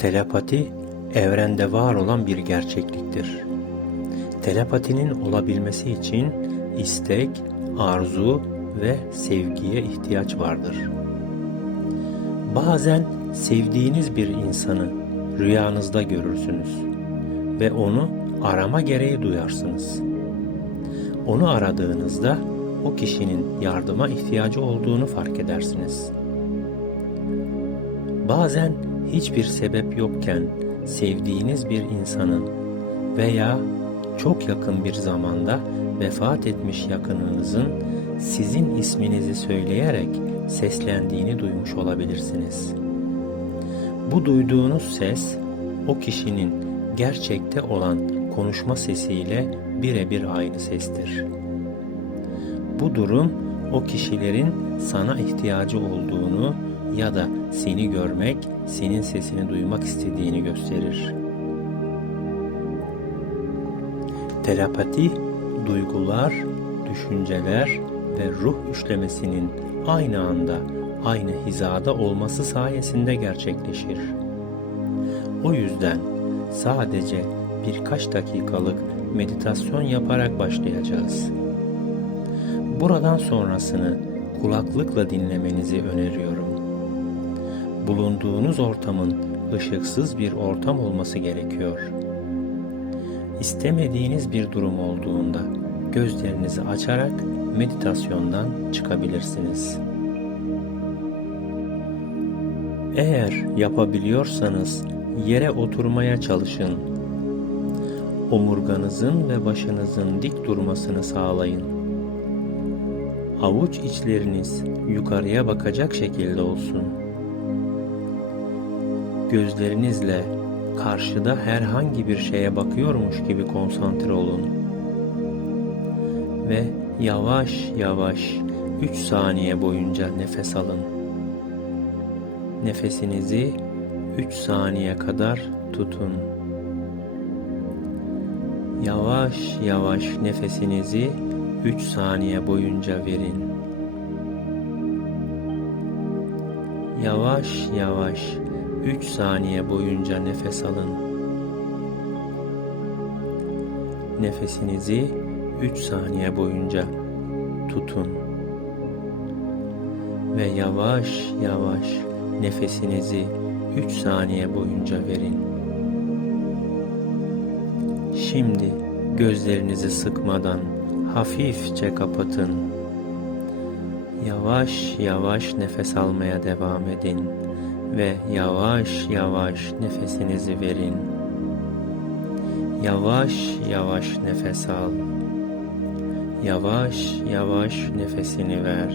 Telepati evrende var olan bir gerçekliktir. Telepatinin olabilmesi için istek, arzu ve sevgiye ihtiyaç vardır. Bazen sevdiğiniz bir insanı rüyanızda görürsünüz ve onu arama gereği duyarsınız. Onu aradığınızda o kişinin yardıma ihtiyacı olduğunu fark edersiniz. Bazen hiçbir sebep yokken sevdiğiniz bir insanın veya çok yakın bir zamanda vefat etmiş yakınınızın sizin isminizi söyleyerek seslendiğini duymuş olabilirsiniz. Bu duyduğunuz ses o kişinin gerçekte olan konuşma sesiyle birebir aynı sestir. Bu durum o kişilerin sana ihtiyacı olduğunu ya da seni görmek, senin sesini duymak istediğini gösterir. Telepati, duygular, düşünceler ve ruh üçlemesinin aynı anda, aynı hizada olması sayesinde gerçekleşir. O yüzden sadece birkaç dakikalık meditasyon yaparak başlayacağız. Buradan sonrasını kulaklıkla dinlemenizi öneriyorum. Bulunduğunuz ortamın ışıksız bir ortam olması gerekiyor. İstemediğiniz bir durum olduğunda gözlerinizi açarak meditasyondan çıkabilirsiniz. Eğer yapabiliyorsanız yere oturmaya çalışın. Omurganızın ve başınızın dik durmasını sağlayın. Avuç içleriniz yukarıya bakacak şekilde olsun. Gözlerinizle karşıda herhangi bir şeye bakıyormuş gibi konsantre olun. Ve yavaş yavaş 3 saniye boyunca nefes alın. Nefesinizi 3 saniye kadar tutun. Yavaş yavaş nefesinizi 3 saniye boyunca verin. Yavaş yavaş 3 saniye boyunca nefes alın. Nefesinizi 3 saniye boyunca tutun. Ve yavaş yavaş nefesinizi 3 saniye boyunca verin. Şimdi gözlerinizi sıkmadan hafifçe kapatın. Yavaş yavaş nefes almaya devam edin ve yavaş yavaş nefesinizi verin. Yavaş yavaş nefes al. Yavaş yavaş nefesini ver.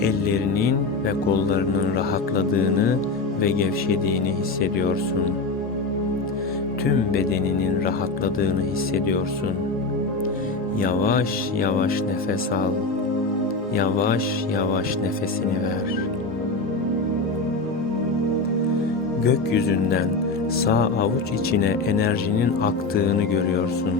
Ellerinin ve kollarının rahatladığını ve gevşediğini hissediyorsun. Tüm bedeninin rahatladığını hissediyorsun. Yavaş yavaş nefes al. Yavaş yavaş nefesini ver. Gökyüzünden sağ avuç içine enerjinin aktığını görüyorsun.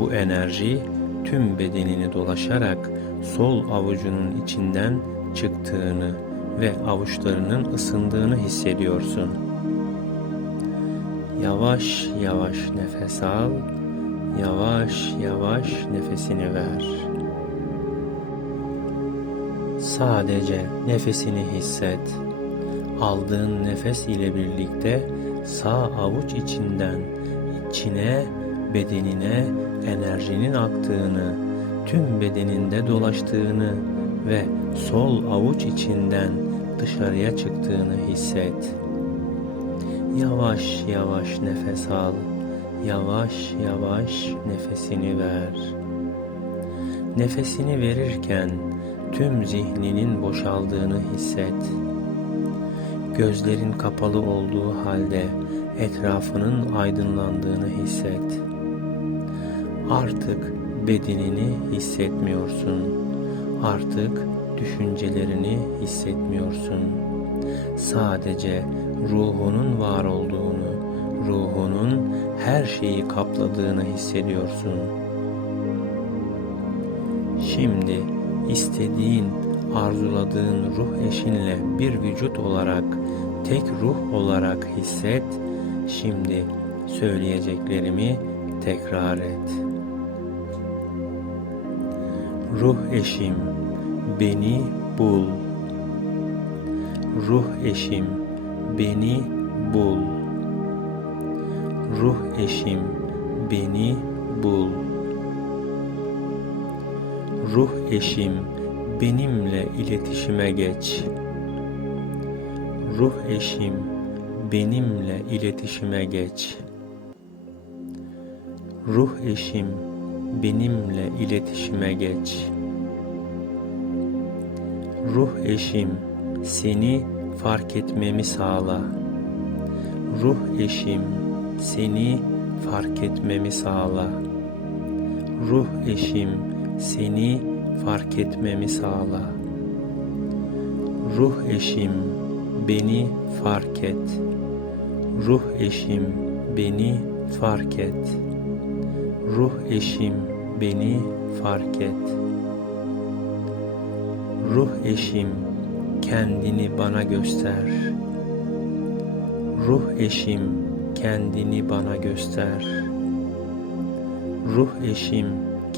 Bu enerji tüm bedenini dolaşarak sol avucunun içinden çıktığını ve avuçlarının ısındığını hissediyorsun. Yavaş yavaş nefes al, yavaş yavaş nefesini ver. Sadece nefesini hisset. Aldığın nefes ile birlikte sağ avuç içinden içine, bedenine enerjinin aktığını, tüm bedeninde dolaştığını ve sol avuç içinden dışarıya çıktığını hisset. Yavaş yavaş nefes al. Yavaş yavaş nefesini ver. Nefesini verirken tüm zihninin boşaldığını hisset. Gözlerin kapalı olduğu halde etrafının aydınlandığını hisset. Artık bedenini hissetmiyorsun. Artık düşüncelerini hissetmiyorsun. Sadece ruhunun var olduğunu, ruhunun her şeyi kapladığını hissediyorsun. Şimdi istediğin arzuladığın ruh eşinle bir vücut olarak, tek ruh olarak hisset. Şimdi söyleyeceklerimi tekrar et. Ruh eşim, beni bul. Ruh eşim, beni bul. Ruh eşim, beni bul. Ruh eşim, benimle iletişime geç. Ruh eşim, benimle iletişime geç. Ruh eşim, benimle iletişime geç. Ruh eşim, seni fark etmemi sağla. Ruh eşim, seni fark etmemi sağla. Ruh eşim, seni fark etmemi sağla. Ruh eşim, beni fark et. Ruh eşim, beni fark et. Ruh eşim, beni fark et. Ruh eşim, kendini bana göster. Ruh eşim, kendini bana göster. Ruh eşim,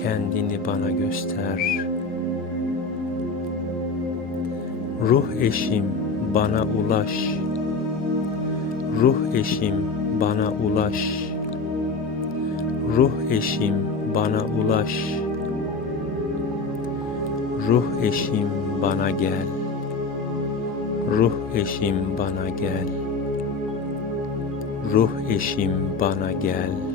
kendini bana göster. Ruh eşim, bana ulaş. Ruh eşim, bana ulaş. Ruh eşim, bana ulaş. Ruh eşim, bana gel. Ruh eşim, bana gel. Ruh eşim, bana gel.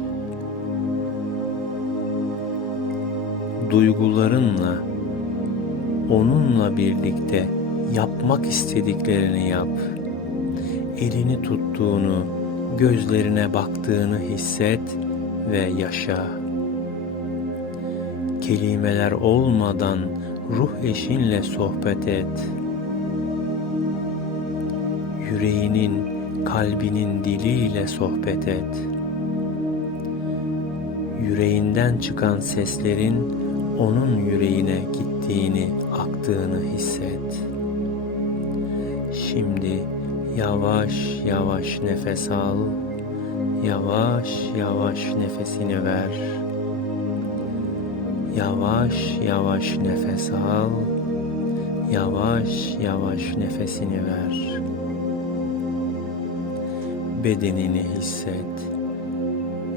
Duygularınla, onunla birlikte yapmak istediklerini yap. Elini tuttuğunu, gözlerine baktığını hisset ve yaşa. Kelimeler olmadan ruh eşinle sohbet et. Yüreğinin, kalbinin diliyle sohbet et. Yüreğinden çıkan seslerin onun yüreğine gittiğini, aktığını hisset. Şimdi yavaş yavaş nefes al. Yavaş yavaş nefesini ver. Yavaş yavaş nefes al. Yavaş yavaş nefesini ver. Bedenini hisset.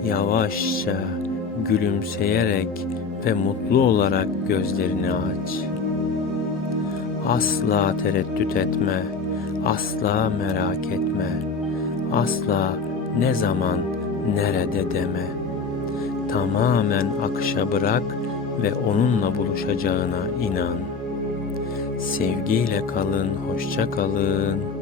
Yavaşça gülümseyerek ve mutlu olarak gözlerini aç. Asla tereddüt etme, asla merak etme, asla ne zaman, nerede deme. Tamamen akışa bırak ve onunla buluşacağına inan. Sevgiyle kalın, hoşça kalın.